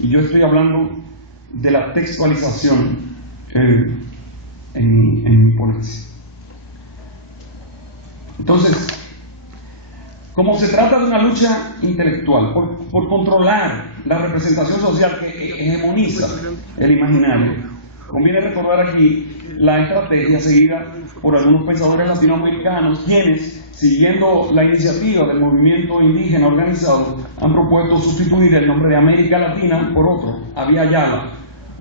y yo estoy hablando de la textualización en mi ponencia. Entonces, como se trata de una lucha intelectual por controlar la representación social que hegemoniza el imaginario, conviene recordar aquí la estrategia seguida por algunos pensadores latinoamericanos, quienes, siguiendo la iniciativa del movimiento indígena organizado, han propuesto sustituir el nombre de América Latina por otro, Abya Yala,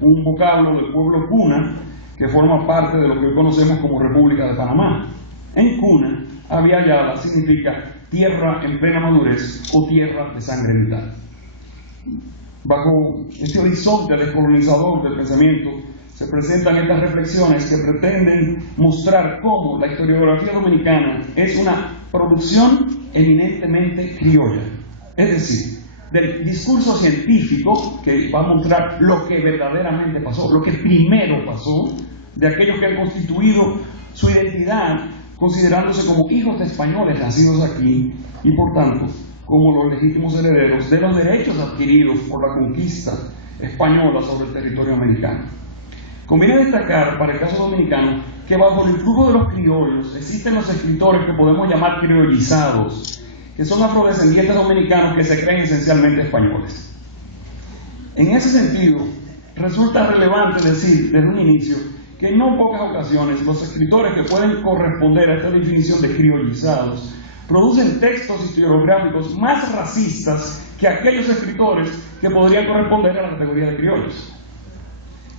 un vocablo del pueblo Kuna que forma parte de lo que hoy conocemos como República de Panamá. En Kuna, Abya Yala significa tierra en plena madurez o tierra de sangre vital. Bajo este horizonte descolonizador del pensamiento se presentan estas reflexiones que pretenden mostrar cómo la historiografía dominicana es una producción eminentemente criolla, es decir, del discurso científico que va a mostrar lo que verdaderamente pasó, lo que primero pasó, de aquellos que han constituido su identidad considerándose como hijos de españoles nacidos aquí y por tanto como los legítimos herederos de los derechos adquiridos por la conquista española sobre el territorio americano. Conviene destacar para el caso dominicano que bajo el influjo de los criollos existen los escritores que podemos llamar criollizados, que son afrodescendientes dominicanos que se creen esencialmente españoles. En ese sentido, resulta relevante decir desde un inicio que en no pocas ocasiones los escritores que pueden corresponder a esta definición de criollizados producen textos historiográficos más racistas que aquellos escritores que podrían corresponder a la categoría de criollos.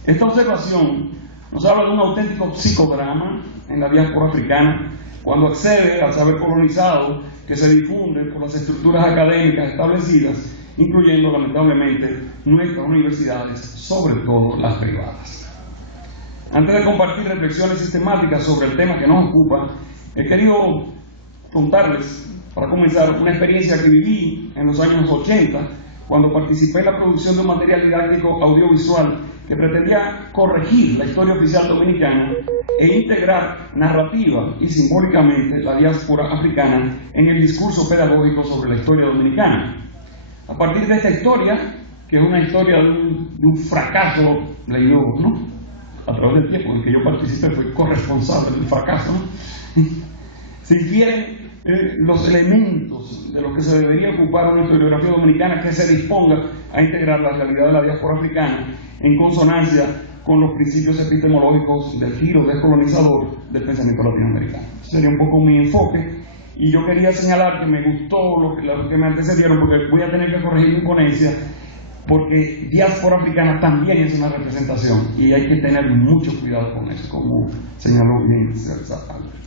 Esta observación nos habla de un auténtico psicodrama en la diáspora africana cuando accede al saber colonizado que se difunde por las estructuras académicas establecidas, incluyendo lamentablemente nuestras universidades, sobre todo las privadas. Antes de compartir reflexiones sistemáticas sobre el tema que nos ocupa, he querido contarles, para comenzar, una experiencia que viví en los años 80, cuando participé en la producción de un material didáctico audiovisual que pretendía corregir la historia oficial dominicana e integrar narrativa y simbólicamente la diáspora africana en el discurso pedagógico sobre la historia dominicana. A partir de esta historia, que es una historia de un fracaso leído, ¿no?, a través del tiempo en que yo participé, fui corresponsable del fracaso, ¿no?, se infieren los elementos de los que se debería ocupar una historiografía dominicana que se disponga a integrar la realidad de la diáspora africana en consonancia con los principios epistemológicos del giro descolonizador del pensamiento latinoamericano. Ese sería un poco mi enfoque, y yo quería señalar que me gustó lo que me antecedieron, porque voy a tener que corregir mi ponencia, porque diáspora africana también es una representación y hay que tener mucho cuidado con eso, como señaló bien César Albert.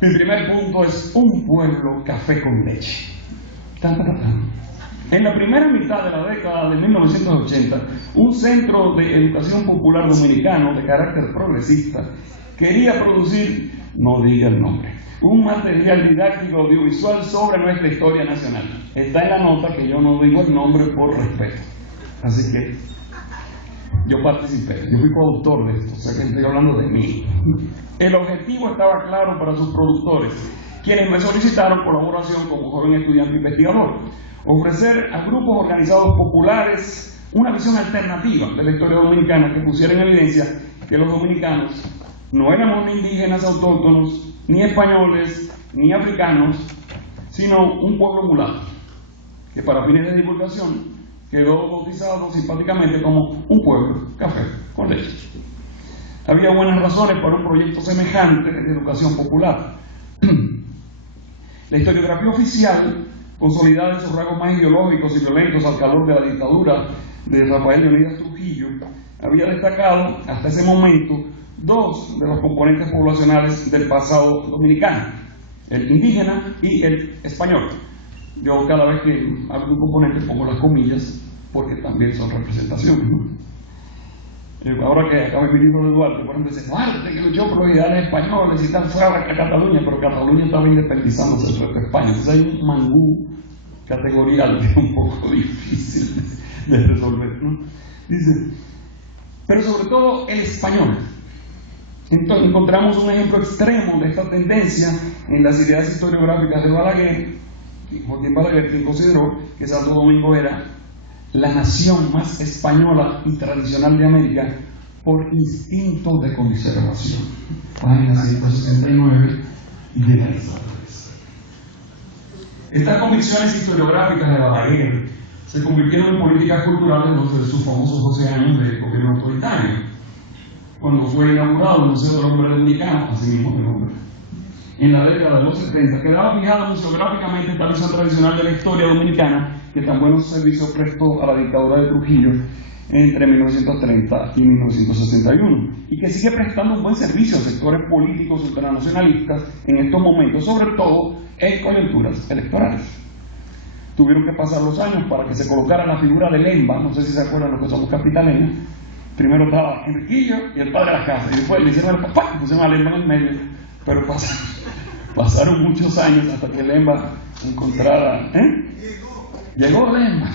Mi primer punto es un pueblo café con leche. En la primera mitad de la década de 1980, un centro de educación popular dominicano de carácter progresista quería producir, no diga el nombre, un material didáctico audiovisual sobre nuestra historia nacional. Está en la nota que yo no digo el nombre por respeto. Así que yo participé, yo fui coautor de esto, o sea que estoy hablando de mí. El objetivo estaba claro para sus productores, quienes me solicitaron colaboración como joven estudiante investigador: ofrecer a grupos organizados populares una visión alternativa de la historia dominicana que pusiera en evidencia que los dominicanos no éramos ni indígenas autóctonos, ni españoles, ni africanos, sino un pueblo mulato, que para fines de divulgación quedó bautizado simpáticamente como un pueblo café con leche. Había buenas razones para un proyecto semejante de educación popular. La historiografía oficial, consolidada en sus rasgos más ideológicos y violentos al calor de la dictadura de Rafael Leónidas Trujillo, había destacado hasta ese momento dos de los componentes poblacionales del pasado dominicano: el indígena y el español. Yo cada vez que hablo de un componente pongo las comillas porque también son representaciones, ¿no? Ahora que acaba mi libro de Duarte, por ejemplo, dice Duarte que luchó por los ideales españoles y tal, fue a Cataluña, pero Cataluña estaba independizándose de España. Entonces hay un mangú categorial que es un poco difícil de resolver, ¿no? Dice, pero sobre todo el español. Entonces encontramos un ejemplo extremo de esta tendencia en las ideas historiográficas de Balaguer, Joaquín Balaguer, quien consideró que Santo Domingo era la nación más española y tradicional de América por instinto de conservación. Página 169 de la Isabales. Estas convicciones historiográficas de Balaguer se convirtieron en políticas culturales durante sus famosos 12 años de gobierno autoritario, cuando fue inaugurado el Museo del Hombre Dominicano, así mismo el nombre, en la década de los 70, quedaba fijada museográficamente esta visión tradicional de la historia dominicana que tan buenos servicios prestó a la dictadura de Trujillo entre 1930 y 1961, y que sigue prestando un buen servicio a sectores políticos ultranacionalistas en estos momentos, sobre todo en coyunturas electorales. Tuvieron que pasar los años para que se colocara la figura de Lemba, no sé si se acuerdan los que somos capitaleños. Primero estaba Enriquillo y el padre de la casa, y después le hicieron el papá y pusieron a Lemba en el medio, pero pasaron muchos años hasta que Lemba encontrara, llegó Lemba.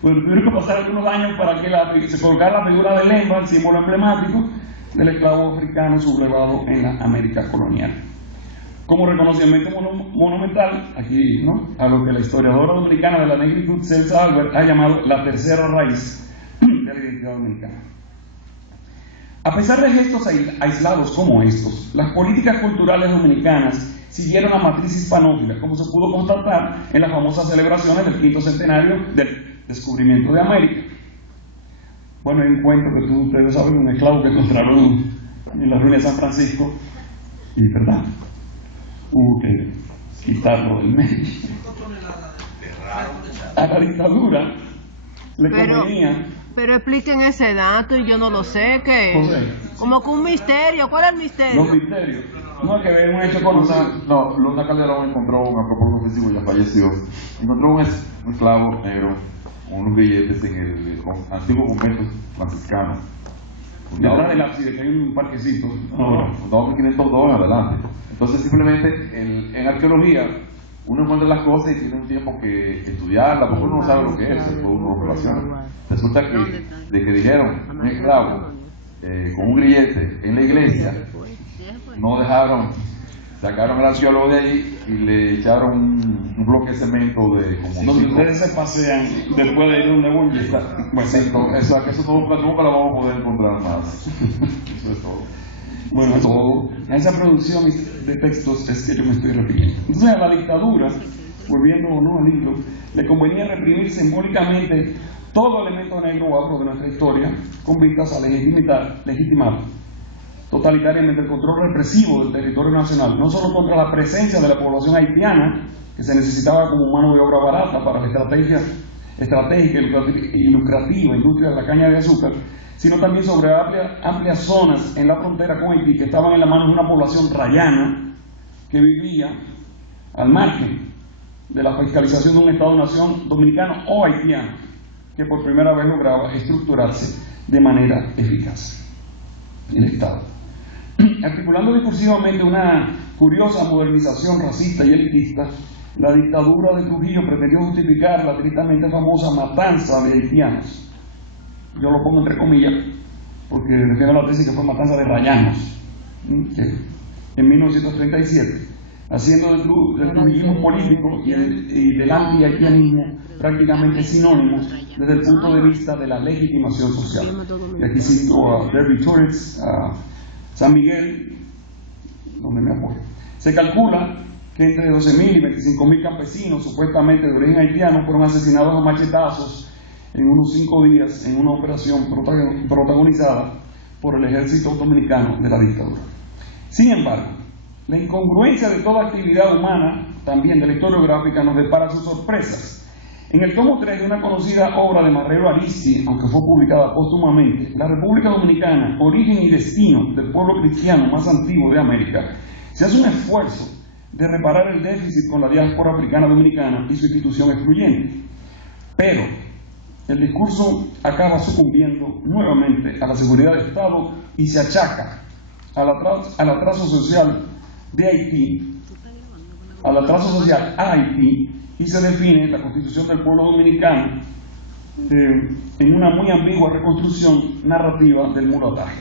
Bueno, tuvieron que pasar algunos años para que se colocara la figura de Lemba, el símbolo emblemático del esclavo africano sublevado en la América colonial, como reconocimiento monumental aquí, ¿no?, a lo que la historiadora dominicana de la negritud, Celsa Albert, ha llamado la tercera raíz de la identidad dominicana. A pesar de gestos aislados como estos, las políticas culturales dominicanas siguieron la matriz hispanófila, como se pudo constatar en las famosas celebraciones del 5º centenario del descubrimiento de América. Bueno, hay un cuento que ustedes saben de un esclavo que encontraron en la ruina de San Francisco, y verdad, hubo que quitarlo del medio. A la dictadura le convenía. Pero expliquen ese dato y yo no lo sé, que como que un misterio. ¿Cuál es el misterio? Los misterios. No, es que es un hecho conocido. No, Luna Calderón encontró un propósito ofensivo y ya falleció. Encontró un esclavo negro, unos billetes en el antiguo convento franciscano. Detrás del ábside, que hay un parquecito. $500 adelante. Entonces, simplemente en arqueología, uno encuentra las cosas y tiene un tiempo que estudiarlas, porque uno no sabe lo que es, después uno lo relaciona. Resulta que, de que dijeron un esclavo con un grillete en la iglesia, no dejaron, sacaron al arqueólogo de ahí y le echaron un bloque de cemento de como donde ustedes se pasean después de ir a una bulla. Pues eso nunca lo vamos a poder encontrar más. Eso es todo. Bueno, en esa producción de textos es que yo me estoy refiriendo. Entonces, a la dictadura, volviendo o no al libro, le convenía reprimir simbólicamente todo elemento negro o afro de nuestra historia, con vistas a legitimar totalitariamente el control represivo del territorio nacional, no solo contra la presencia de la población haitiana, que se necesitaba como mano de obra barata para la estratégica y lucrativa industria de la caña de azúcar, sino también sobre amplias zonas en la frontera con Haití que estaban en la mano de una población rayana que vivía al margen de la fiscalización de un Estado-nación dominicano o haitiano, que por primera vez lograba estructurarse de manera eficaz. El Estado, articulando discursivamente una curiosa modernización racista y elitista, la dictadura de Trujillo pretendió justificar la tristemente famosa matanza de haitianos. Yo lo pongo entre comillas, porque defiendo la tesis que fue matanza de rayanos, en 1937, haciendo del trujillismo político y del anti-haitianismo prácticamente sinónimos desde el punto de vista de la legitimación social. Y aquí cito a Derby Torres, a San Miguel, donde me apoyo. Se calcula que entre 12.000 y 25.000 campesinos, supuestamente de origen haitiano, fueron asesinados a machetazos en unos 5 días en una operación protagonizada por el ejército dominicano de la dictadura. Sin embargo, la incongruencia de toda actividad humana, también de la historiográfica, nos depara sus sorpresas. En el tomo 3 de una conocida obra de Marrero Aristi, aunque fue publicada póstumamente, La República Dominicana, origen y destino del pueblo cristiano más antiguo de América, se hace un esfuerzo de reparar el déficit con la diáspora africana dominicana y su institución excluyente. Pero el discurso acaba sucumbiendo nuevamente a la seguridad de Estado y se achaca al atraso social de Haití, al atraso social a Haití, y se define la constitución del pueblo dominicano en una muy ambigua reconstrucción narrativa del mulataje.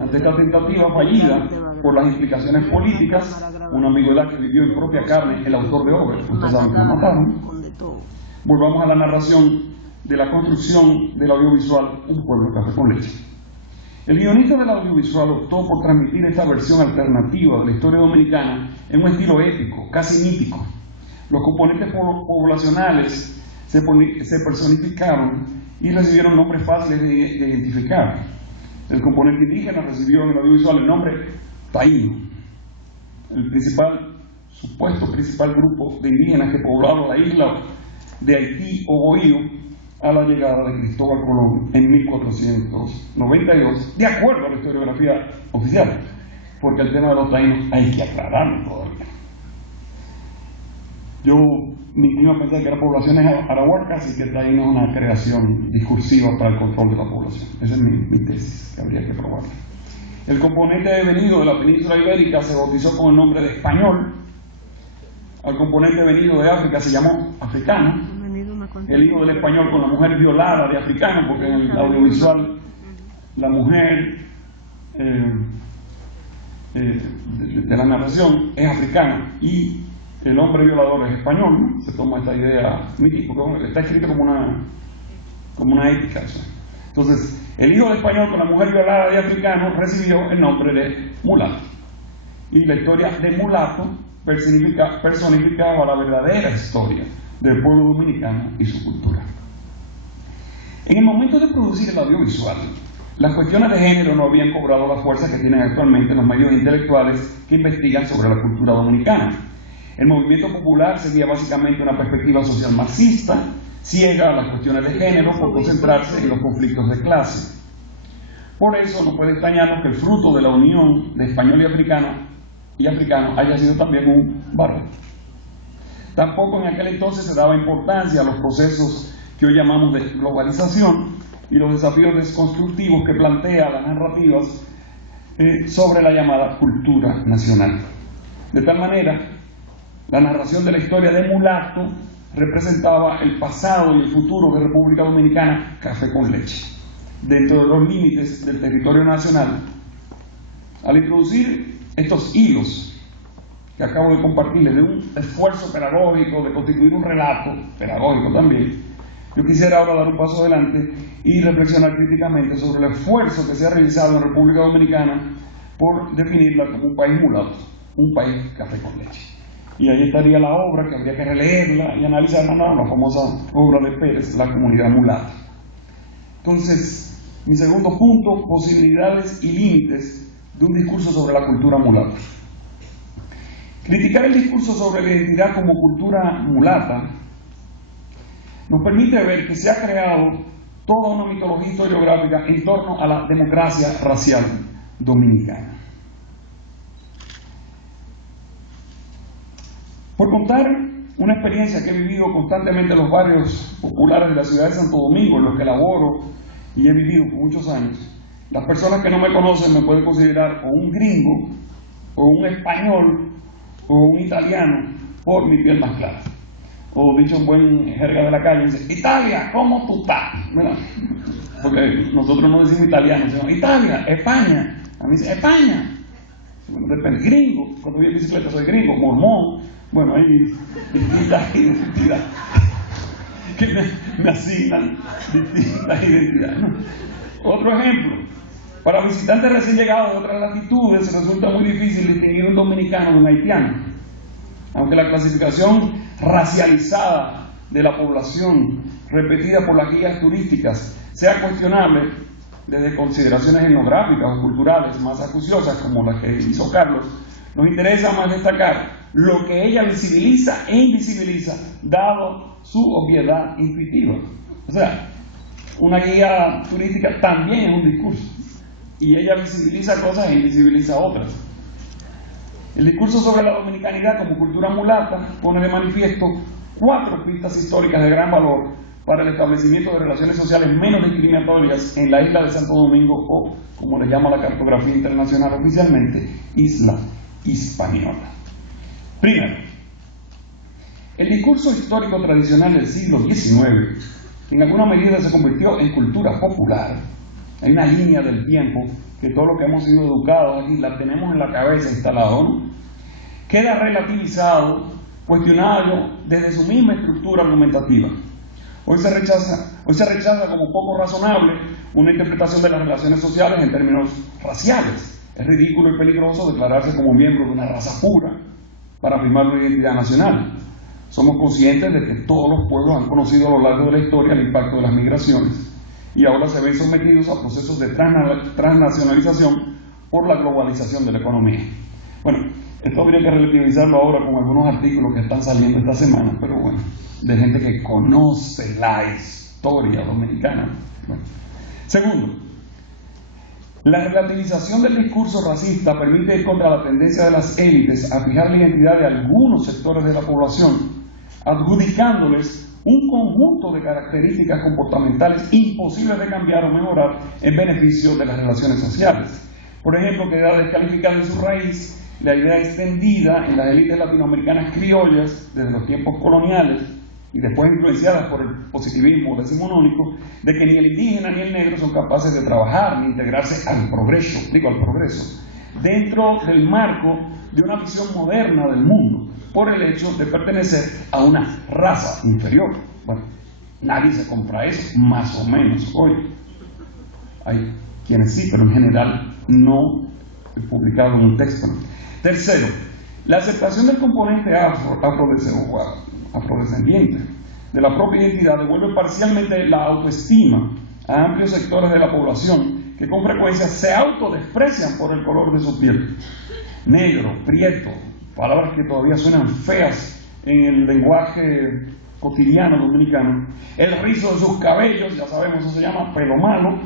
Ante esta tentativa fallida por las implicaciones políticas, una ambigüedad que vivió en propia carne el autor de obra, ustedes saben que lo mataron, Volvamos a la narración de la construcción del audiovisual Un pueblo café con leche. El guionista del audiovisual optó por transmitir esta versión alternativa de la historia dominicana en un estilo épico, casi mítico. Los componentes poblacionales se personificaron y recibieron nombres fáciles de identificar. El componente indígena recibió en el audiovisual el nombre taíno. El supuesto principal grupo de indígenas que poblaron la isla de Haití o Bohío a la llegada de Cristóbal Colón en 1492, de acuerdo a la historiografía oficial, porque el tema de los taínos hay que aclararlo todavía. Yo me inclino a pensar que eran poblaciones arahuacas y que el taíno es una creación discursiva para el control de la población. Esa es mi tesis, que habría que probarla. El componente venido de la península ibérica se bautizó con el nombre de español. Al componente venido de África se llamó africano. El hijo del español con la mujer violada de africano, porque en el audiovisual la mujer de la narración es africana y el hombre violador es español, ¿no? Se toma esta idea mítica, porque está escrito como una ética. O sea. Entonces, el hijo del español con la mujer violada de africano recibió el nombre de mulato. Y la historia de mulato personificaba la verdadera historia del pueblo dominicano y su cultura. En el momento de producir el audiovisual, las cuestiones de género no habían cobrado la fuerza que tienen actualmente los medios intelectuales que investigan sobre la cultura dominicana. El movimiento popular seguía básicamente una perspectiva social marxista, ciega a las cuestiones de género por concentrarse en los conflictos de clase. Por eso no puede extrañarnos que el fruto de la unión de español y africano haya sido también un varón. Tampoco en aquel entonces se daba importancia a los procesos que hoy llamamos de globalización y los desafíos desconstructivos que plantea las narrativas sobre la llamada cultura nacional. De tal manera, la narración de la historia de mulato representaba el pasado y el futuro de República Dominicana café con leche, dentro de los límites del territorio nacional. Al introducir estos hilos que acabo de compartirles, de un esfuerzo pedagógico, de constituir un relato pedagógico también, yo quisiera ahora dar un paso adelante y reflexionar críticamente sobre el esfuerzo que se ha realizado en República Dominicana por definirla como un país mulato, un país café con leche. Y ahí estaría la obra, que habría que releerla y analizarla, la famosa obra de Pérez, La comunidad mulata. Entonces, mi segundo punto, posibilidades y límites de un discurso sobre la cultura mulata. Criticar el discurso sobre la identidad como cultura mulata nos permite ver que se ha creado toda una mitología historiográfica en torno a la democracia racial dominicana. Por contar una experiencia que he vivido constantemente en los barrios populares de la ciudad de Santo Domingo, en los que laboro y he vivido por muchos años, las personas que no me conocen me pueden considerar o un gringo, o un español, o un italiano, por mi piel más clara. O dicho en buen jerga de la calle, dice, Italia, ¿cómo tú estás? ¿Verdad? Porque nosotros no decimos italiano, sino Italia, España. A mí dice, España. Bueno, depende. Gringo, cuando voy en bicicleta soy gringo, mormón. Bueno, hay distintas identidades que me asignan distintas identidades. Otro ejemplo, para visitantes recién llegados de otras latitudes resulta muy difícil distinguir un dominicano de un haitiano, aunque la clasificación racializada de la población repetida por las guías turísticas sea cuestionable desde consideraciones etnográficas o culturales más acuciosas como las que hizo Carlos. Nos interesa más destacar lo que ella visibiliza e invisibiliza, dado su obviedad intuitiva. O sea, una guía turística también es un discurso, y ella visibiliza cosas e invisibiliza otras. El discurso sobre la dominicanidad como cultura mulata pone de manifiesto 4 pistas históricas de gran valor para el establecimiento de relaciones sociales menos discriminatorias en la isla de Santo Domingo, o, como le llama la cartografía internacional oficialmente, Isla Hispaniola. Primero, el discurso histórico tradicional del siglo XIX, que en alguna medida se convirtió en cultura popular, hay una línea del tiempo que todo lo que hemos sido educados aquí la tenemos en la cabeza instalado, ¿no? Queda relativizado, cuestionado desde su misma estructura argumentativa. Hoy se rechaza como poco razonable una interpretación de las relaciones sociales en términos raciales. Es ridículo y peligroso declararse como miembro de una raza pura para afirmar una identidad nacional. Somos conscientes de que todos los pueblos han conocido a lo largo de la historia el impacto de las migraciones y ahora se ven sometidos a procesos de transnacionalización por la globalización de la economía. Bueno, esto habría que relativizarlo ahora con algunos artículos que están saliendo esta semana, pero bueno, de gente que conoce la historia dominicana. Bueno. Segundo, la relativización del discurso racista permite ir contra la tendencia de las élites a fijar la identidad de algunos sectores de la población, adjudicándoles un conjunto de características comportamentales imposibles de cambiar o mejorar en beneficio de las relaciones sociales. Por ejemplo, queda descalificada en su raíz la idea extendida en las élites latinoamericanas criollas desde los tiempos coloniales y después influenciadas por el positivismo decimonónico, de que ni el indígena ni el negro son capaces de trabajar ni integrarse al progreso, dentro del marco de una visión moderna del mundo, por el hecho de pertenecer a una raza inferior. Bueno, nadie se compra eso, más o menos hoy. Hay quienes sí, pero en general no publicado en un texto. Tercero, la aceptación del componente afrodescendiente de la propia identidad devuelve parcialmente la autoestima a amplios sectores de la población que con frecuencia se autodesprecian por el color de su piel. Negro, prieto, palabras que todavía suenan feas en el lenguaje cotidiano dominicano. El rizo de sus cabellos, ya sabemos, eso se llama pelo malo.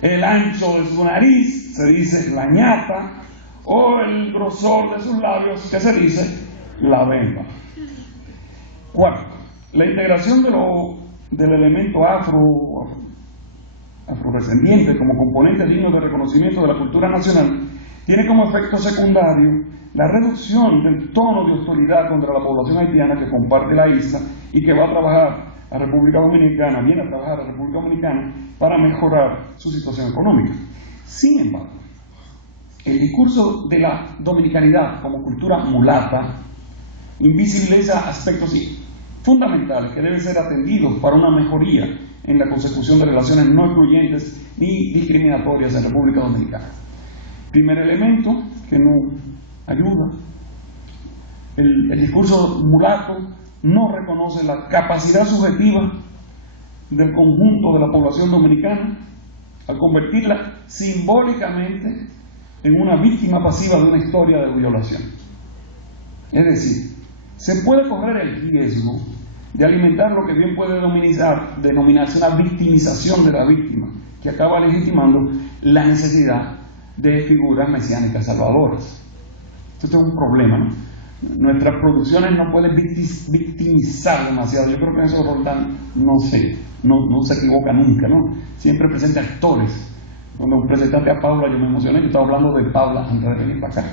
El ancho de su nariz, se dice la ñata. O el grosor de sus labios, que se dice la bemba. Cuarto, la integración del elemento afrodescendiente como componente digno de reconocimiento de la cultura nacional tiene como efecto secundario la reducción del tono de hostilidad contra la población haitiana que comparte la isla y que va a trabajar a República Dominicana, viene a trabajar a República Dominicana para mejorar su situación económica. Sin embargo, el discurso de la dominicanidad como cultura mulata invisibiliza aspectos fundamentales que deben ser atendidos para una mejoría en la consecución de relaciones no excluyentes ni discriminatorias en República Dominicana. Primer elemento que nos ayuda, el discurso mulato no reconoce la capacidad subjetiva del conjunto de la población dominicana al convertirla simbólicamente en una víctima pasiva de una historia de violación. Es decir, se puede correr el riesgo de alimentar lo que bien puede denominarse una victimización de la víctima, que acaba legitimando la necesidad de figuras mesiánicas salvadoras. Esto es un problema, ¿no? Nuestras producciones no pueden victimizar demasiado. Yo creo que en eso Roldán no se equivoca nunca, ¿no? Siempre presenta actores. Cuando presentaste a Paula, yo me emocioné, yo estaba hablando de Paula antes de venir para acá.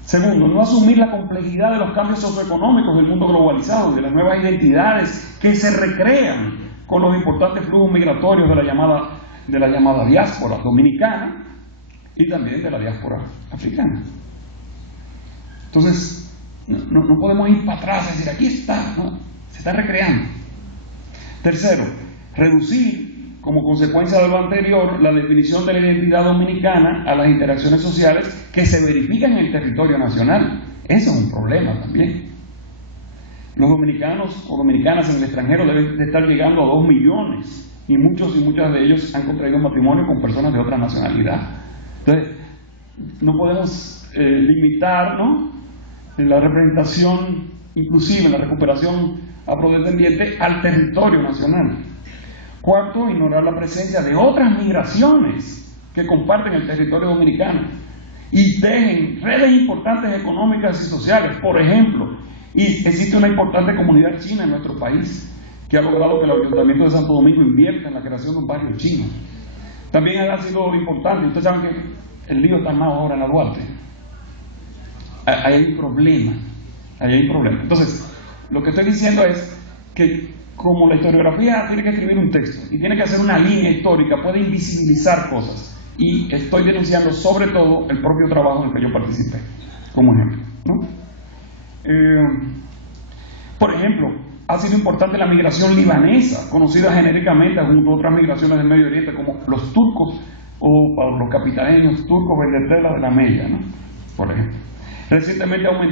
Segundo, no asumir la complejidad de los cambios socioeconómicos del mundo globalizado, de las nuevas identidades que se recrean con los importantes flujos migratorios de la llamada diáspora dominicana y también de la diáspora africana. Entonces, no podemos ir para atrás y decir, aquí está, ¿no? Se está recreando. Tercero, reducir como consecuencia de lo anterior la definición de la identidad dominicana a las interacciones sociales que se verifican en el territorio nacional. Eso es un problema también. Los dominicanos o dominicanas en el extranjero deben de estar llegando a 2 millones y muchos y muchas de ellos han contraído matrimonio con personas de otra nacionalidad. Entonces, no podemos limitar, ¿no?, la representación, inclusive la recuperación afrodescendiente, al territorio nacional. Cuarto, ignorar la presencia de otras migraciones que comparten el territorio dominicano y dejen redes importantes económicas y sociales. Por ejemplo, existe una importante comunidad china en nuestro país que ha logrado que el Ayuntamiento de Santo Domingo invierta en la creación de un barrio chino. También ha sido importante, ustedes saben que el lío está más ahora en la Duarte. Ahí hay un problema, Entonces, lo que estoy diciendo es que como la historiografía tiene que escribir un texto y tiene que hacer una línea histórica, puede invisibilizar cosas. Y estoy denunciando sobre todo el propio trabajo en el que yo participé, como ejemplo, ¿no? Por ejemplo, Ha sido importante la migración libanesa, conocida genéricamente junto a otras migraciones del Medio Oriente como los turcos o los capitaleños turcos Vendetela de la Mella, ¿no? Por ejemplo. Recientemente ha aumentado